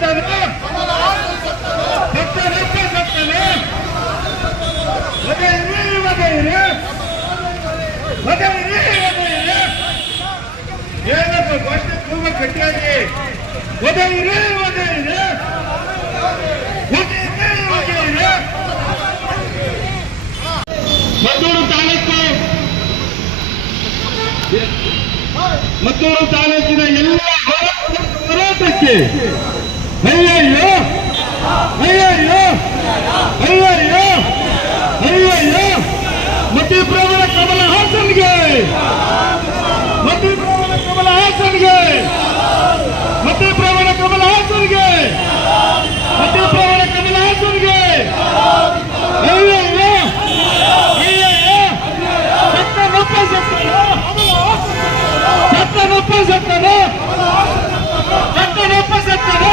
ಸತ್ತನು ಸತ್ತನಪ್ಪ ಸತ್ತನು ಒದೆಯಿರಿ ಒದೆಯಿರಿ ಒದೆಯಿರಿ ಒದೆಯಿರಿ ಏನಪ್ಪ ಘೋಷಣೆ ತುಂಬ ಗಟ್ಟಿಯಾಗಿ ಒದೆಯಿರಿ ಒದೆಯಿರಿ ಒದೆಯಿರಿ ಒದೆಯಿರಿ ಮದ್ದೂರು ತಾಲೂಕು ಮದ್ದೂರು ತಾಲೂಕಿನ ಎಲ್ಲ ಹೋರಾಟಕ್ಕೆ ಅಯ್ಯಯ್ಯೋ ಅಯ್ಯಯ್ಯೋ ಅಯ್ಯಯ್ಯೋ ಅಯ್ಯಯ್ಯೋ ಮಧ್ಯಪ್ರವಣ ಕಮಲ ಹಾಸನ್ಗೆ ಮಧ್ಯಪ್ರವಣ ಕಮಲ ಹಾಸನ್ಗೆ ಮಧ್ಯಪ್ರವಣ ಕಮಲ ಹಾಸನ್ಗೆ ಮಧ್ಯಪ್ರವಣ ಕಮಲ ಹಾಸನ್ಗೆ ಅಯ್ಯಯ್ಯೋ ಅಯ್ಯಯ್ಯೋ ಸತ್ತನಪ್ಪ ಸತ್ತನು ಸತ್ತನಪ್ಪ ಸತ್ತನು ಸತ್ತನಪ್ಪ ಸತ್ತನು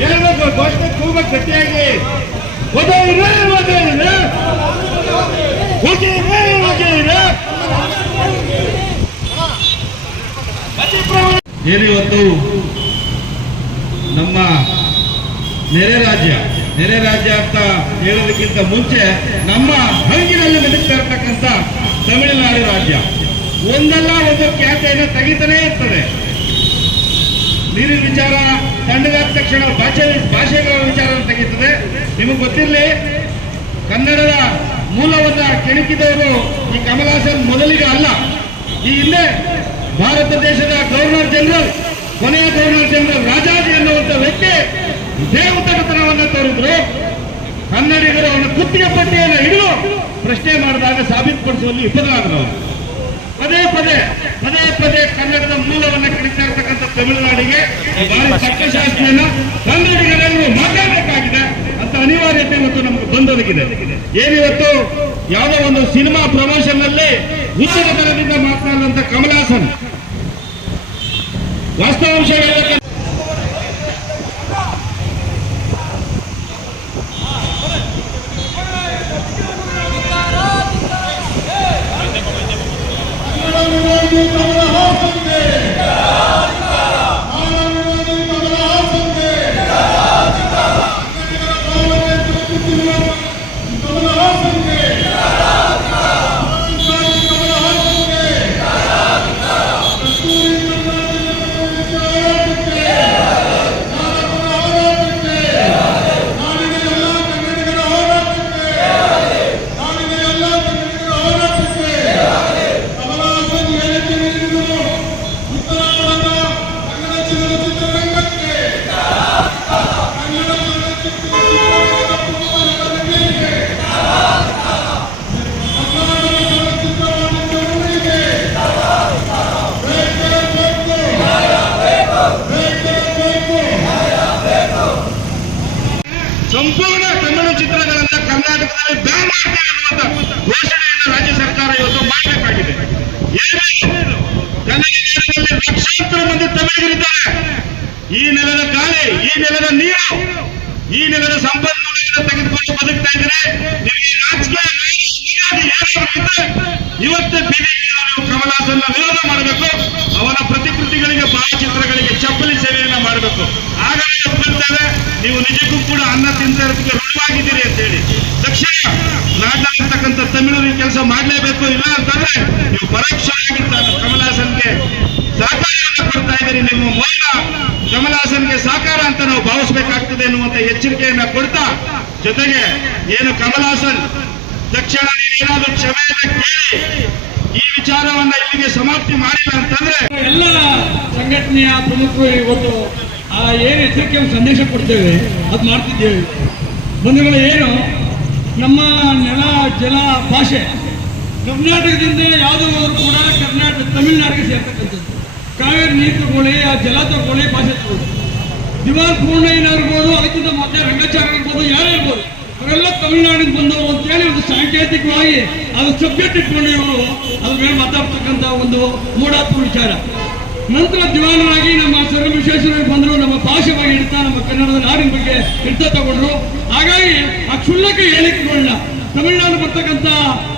ಹೇಳ್ಬೇಕು, ಘೋಷಣೆ ತುಂಬ ಗಟ್ಟಿಯಾಗಿ. ಒದೆಯಿರಿ ಒದೆಯಿರಿ ರೇ ಹೋಗಿರಿ ಏನಿವತ್ತು ನಮ್ಮ ನೆರೆ ರಾಜ್ಯ ನೆರೆ ರಾಜ್ಯ ಅಂತ ಹೇಳೋದಕ್ಕಿಂತ ಮುಂಚೆ ನಮ್ಮ ಹಂಗಿನಲ್ಲಿ ನಡೀತಾ ಇರ್ತಕ್ಕಂಥ ತಮಿಳುನಾಡು ರಾಜ್ಯ. ಒಂದಲ್ಲ ಒಂದು ಖ್ಯಾತೆಯನ್ನು ತೆಗಿತಾನೇ ಇರ್ತದೆ. ನೀರಿನ ವಿಚಾರ ತಣ್ಣಗಾದ ತಕ್ಷಣ ಭಾಷೆ, ಭಾಷೆಗಳ ವಿಚಾರ ತೆಗೀತದೆ ನಿಮಗೆ ಗೊತ್ತಿರಲಿ, ಕನ್ನಡದ ಮೂಲವನ್ನ ಕೆಣಕಿದವರು ಈ ಕಮಲಾಸನ್ ಮೊದಲಿಗೆ ಅಲ್ಲ. ಈ ಹಿಂದೆ ಭಾರತ ದೇಶದ ಗವರ್ನರ್ ಜನರಲ್, ಕೊನೆಯ ಗವರ್ನರ್ ಜನರಲ್ ರಾಜಾಜಿ ಎನ್ನುವಂತ ವ್ಯಕ್ತಿ ಇದೇ ಉತ್ತಮತನವನ್ನ ತೋರಿದ್ರು. ಕನ್ನಡಿಗರು ಅವನ ಕುತ್ತಿಗೆ ಪಟ್ಟಿಯನ್ನು ಹಿಡಿದು ಪ್ರಶ್ನೆ ಮಾಡಿದಾಗ ಸಾಬೀತುಪಡಿಸುವಲ್ಲಿ ವಿಫಲರಾದರು ಪದೇ ಪದೇ ಪದೇ ಪದೇ ಕನ್ನಡದ ಮೂಲವನ್ನು ಕಡಿತಾ ಇರ್ತಕ್ಕಂಥ ತಮಿಳುನಾಡಿಗೆ ಭಾರಿ ಕನ್ನಡಿಗರನ್ನು ಕನ್ನಡಿಗರೆಲ್ಲರೂ ಮಾತಾಡಬೇಕಾಗಿದೆ ಅಂತ ಅನಿವಾರ್ಯತೆ ಇವತ್ತು ನಮ್ಗೆ ಬಂದೊದಗಿದೆ. ಏನಿವತ್ತು ಯಾವುದೋ ಒಂದು ಸಿನಿಮಾ ಪ್ರಮೋಷನ್ನಲ್ಲಿ ಉತ್ತಮ ತರದಿಂದ ಮಾತನಾಡಿದಂತ ಕಮಲಾಸನ್. ವಾಸ್ತವಾಂಶ ಸಂಪೂರ್ಣ ಕನ್ನಡ ಚಿತ್ರಗಳನ್ನ ಕರ್ನಾಟಕದಲ್ಲಿ ಬ್ಯಾನ್ ಮಾಡ್ತೇವೆ ಅನ್ನುವಂತ ಘೋಷಣೆಯನ್ನು ರಾಜ್ಯ ಸರ್ಕಾರ ಇವತ್ತು ಮಾಡಬೇಕಾಗಿದೆ. ಕನ್ನಡದಲ್ಲಿ ಲಕ್ಷಾಂತರ ಮಂದಿ ತಮಿಳಿಗರಿದ್ದಾರೆ. ಈ ನೆಲದ ಗಾಳಿ, ಈ ನೆಲದ ನೀರು, ಈ ನೆಲದ ಸಂಪನ್ಮೂಲವನ್ನು ತೆಗೆದುಕೊಂಡು ಬದುಕ್ತಾ ಇದ್ರೆ ನಿಮಗೆ ಇದ್ರೆ ಇವತ್ತೇ ಬೀದಿಗೆ ನೀವು ಕಮಲಾಸನ್ನ ವಿರೋಧ ಮಾಡಬೇಕು. ಅವನ ಪ್ರತಿಕೃತಿಗಳಿಗೆ ಭಾವಚಿತ್ರಗಳಿಗೆ ಚಪ್ಪಲಿ ಸೇವೆಯನ್ನ ಮಾಡಬೇಕು. ನೀವು ನಿಜಕ್ಕೂ ಕೂಡ ಅನ್ನ ತಿಂತಾ ಇರೋದಕ್ಕೆ ಋಣವಾಗಿದ್ದೀರಿ ಅಂತ ಹೇಳಿ. ತಕ್ಷಣ ತಮಿಳು ತಮಿಳರಿಗೆ ಕೆಲಸ ಮಾಡಲೇಬೇಕು ಇಲ್ಲ ಅಂತಂದ್ರೆ ನೀವು ಪರೋಕ್ಷವಾಗಿ ತ- ಕಮಲಾಸನ್ಗೆ ಸಹಕಾರವನ್ನು ಕೊಡ್ತಾ ಇದ್ದೀರಿ. ನಿಮ್ಮ ಮೌನ ಕಮಲಾಸನ್ಗೆ ಸಹಕಾರ ಅಂತ ನಾವು ಭಾವಿಸ್ಬೇಕಾಗ್ತದೆ ಎನ್ನುವಂತ ಎಚ್ಚರಿಕೆಯನ್ನ ಕೊಡ್ತಾ ಜೊತೆಗೆ ಏನು ಕಮಲಾಸನ್, ತಕ್ಷಣ ನೀನೇನಾದ್ರೂ ಕ್ಷಮೆಯನ್ನ ಕೇಳಿ. ಈ ವಿಚಾರವನ್ನ ಇಲ್ಲಿಗೆ ಸಮಾಪ್ತಿ ಮಾಡಿಲ್ಲ ಅಂತಂದ್ರೆ ಎಲ್ಲ ಸಂಘಟನೆಯ ಪ್ರಮುಖರು ಇವತ್ತು ಆ ಏನು ಎಚ್ಚರಿಕೆ ಒಂದು ಸಂದೇಶ ಕೊಡ್ತೇವೆ. ಅದು ಮಾಡ್ತಿದ್ದೇವೆ. ಬಂಧುಗಳು, ಏನು? ನಮ್ಮ ನೆಲ, ಜಲ, ಭಾಷೆ ಕರ್ನಾಟಕದಿಂದ ಯಾವುದೋ ಕೂಡ ಕರ್ನಾಟಕ ತಮಿಳುನಾಡಿಗೆ ಸೇರ್ತಕ್ಕಂಥದ್ದು. ಕಾವೇರಿ ನೀರು ತಗೊಳ್ಳಿ, ಆ ಜಲ ತಗೊಳ್ಳಿ, ಭಾಷೆ ತಗೊಳ್ಳಿ. ದಿವಾಲ್ ಪೂರ್ಣ ಇರ್ಬೋದು ಅದಕ್ಕಿಂತ ಮತ್ತೆ ರಂಗಚಾರ ಇರ್ಬೋದು ಯಾರೇ ಇರ್ಬೋದು ಅವರೆಲ್ಲ ತಮಿಳುನಾಡಿಗೆ ಬಂದವರು ಅಂತೇಳಿ ಒಂದು ಸಾಂಕೇತಿಕವಾಗಿ ಅದು ಸಬ್ಜೆಕ್ಟ್ ಇಟ್ಕೊಂಡು ಇವರು ಅದ್ರ ಮೇಲೆ ಮಾತಾಡ್ತಕ್ಕಂಥ ಒಂದು ಮೂಢಾತ್ಮ ವಿಚಾರ. ನಂತರ ದಿವಾನರಾಗಿ ನಮ್ಮ ಸರ್ವ ವಿಶ್ವೇಶ್ವರಯ್ಯ ಬಂದರು ನಮ್ಮ ಭಾಷೆ ಬಗ್ಗೆ ಇಡ್ತಾ ನಮ್ಮ ಕನ್ನಡದ ನಾಡಿನ ಬಗ್ಗೆ ಹಿಡಿತ ತಗೊಂಡ್ರು. ಹಾಗಾಗಿ ಆ ಕ್ಷುಲ್ಲಕ ಹೇಳಿಕೊಳ್ಳ ತಮಿಳುನಾಡು ಬರ್ತಕ್ಕಂಥ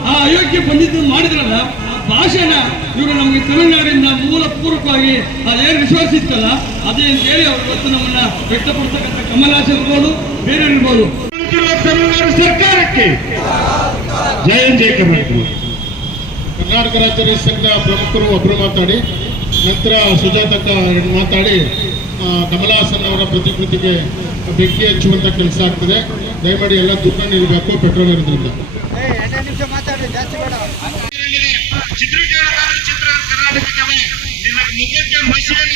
ಆ ಅಯೋಗ್ಯ ಬಂದಿದ್ದು ಮಾಡಿದ್ರಲ್ಲ ಆ ಭಾಷೆನ ಇವರು ನಮಗೆ ತಮಿಳುನಾಡಿನ ಮೂಲ ಪೂರ್ವಕವಾಗಿ ಅದೇನು ವಿಶ್ವಾಸ ಇತ್ತಲ್ಲ ಅದೇ ಅಂತೇಳಿ ಅವರು ಇವತ್ತು ನಮ್ಮನ್ನ ವ್ಯಕ್ತಪಡಿಸ್ತಕ್ಕಂಥ ಕಮಲಾಸ ಇರ್ಬೋದು ಬೇರೆ ಇರ್ಬೋದು. ತಮಿಳುನಾಡು ಸರ್ಕಾರಕ್ಕೆ ಜಯ ಜಯ ಕರ್ನಾಟಕ ಕರ್ನಾಟಕ ರಾಜ್ಯ ಸಂಘ ಪ್ರಮುಖರು ಒಬ್ಬರು ಮಾತಾಡಿ. ನಂತರ ಸುಜಾತಕ್ಕ ಮಾತಾಡಿ. ಆ, ಕಮಲ ಹಾಸನ್ ಅವರ ಪ್ರತಿಕೃತಿಗೆ ಬೆಂಕಿ ಹಚ್ಚುವಂತ ಕೆಲಸ ಆಗ್ತದೆ. ದಯಮಾಡಿ ಎಲ್ಲ ದುಡ್ಡು ನಿಲ್ಬೇಕು ಪೆಟ್ರೋಲ್ ಇರೋದ್ರಿಂದ.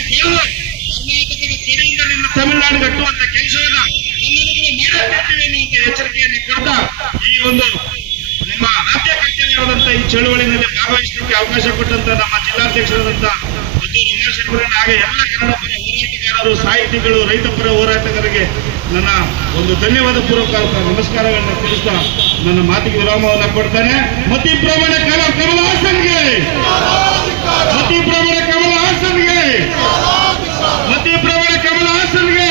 ಕರ್ನಾಟಕದ ಕಡೆಯಿಂದ ನಿನ್ನ ತಮಿಳುನಾಡು ಕಟ್ಟುವಂತ ಕೆಲಸವನ್ನ ಕನ್ನಡಿಗರು ಮಾಡುತ್ತಿದ್ದೇವೆ ಅನ್ನುವಂತ ಎಚ್ಚರಿಕೆಯನ್ನು ಕೊಡ್ತಾ ಈ ಒಂದು ನಮ್ಮ ರಾಜ್ಯ ಈ ಚಳುವಳಿನಲ್ಲಿ ಭಾಗವಹಿಸಲಿಕ್ಕೆ ಅವಕಾಶ ಕೊಟ್ಟಂತ ನಮ್ಮ ಜಿಲ್ಲಾಧ್ಯಕ್ಷರಾದಂತ ಮದ್ದೂರು ಉಮಾಶಂಕರನ್ ಹಾಗೆ ಎಲ್ಲ ಕನ್ನಡ ಪರ ಹೋರಾಟಗಾರರು, ಸಾಹಿತಿಗಳು, ರೈತಪರ ಹೋರಾಟಗಾರರಿಗೆ ನನ್ನ ಒಂದು ಧನ್ಯವಾದ ಪೂರ್ವಕ ನಮಸ್ಕಾರಗಳನ್ನ ತಿಳಿಸ್ತಾ ನನ್ನ ಮಾತಿಗೆ ವಿರಾಮವನ್ನ ಕೊಡ್ತಾನೆ. ಮತಿ ಪ್ರಮಾಣ ಕಮಲ ಕಮಲ ಹಾಸನ್ಗೆ! ಮತಿ ಪ್ರಮಾಣ ಕಮಲ ಹಾಸನ್ಗೆ! ಮತಿ ಪ್ರಮಾಣ ಕಮಲ ಹಾಸನ್ಗೆ!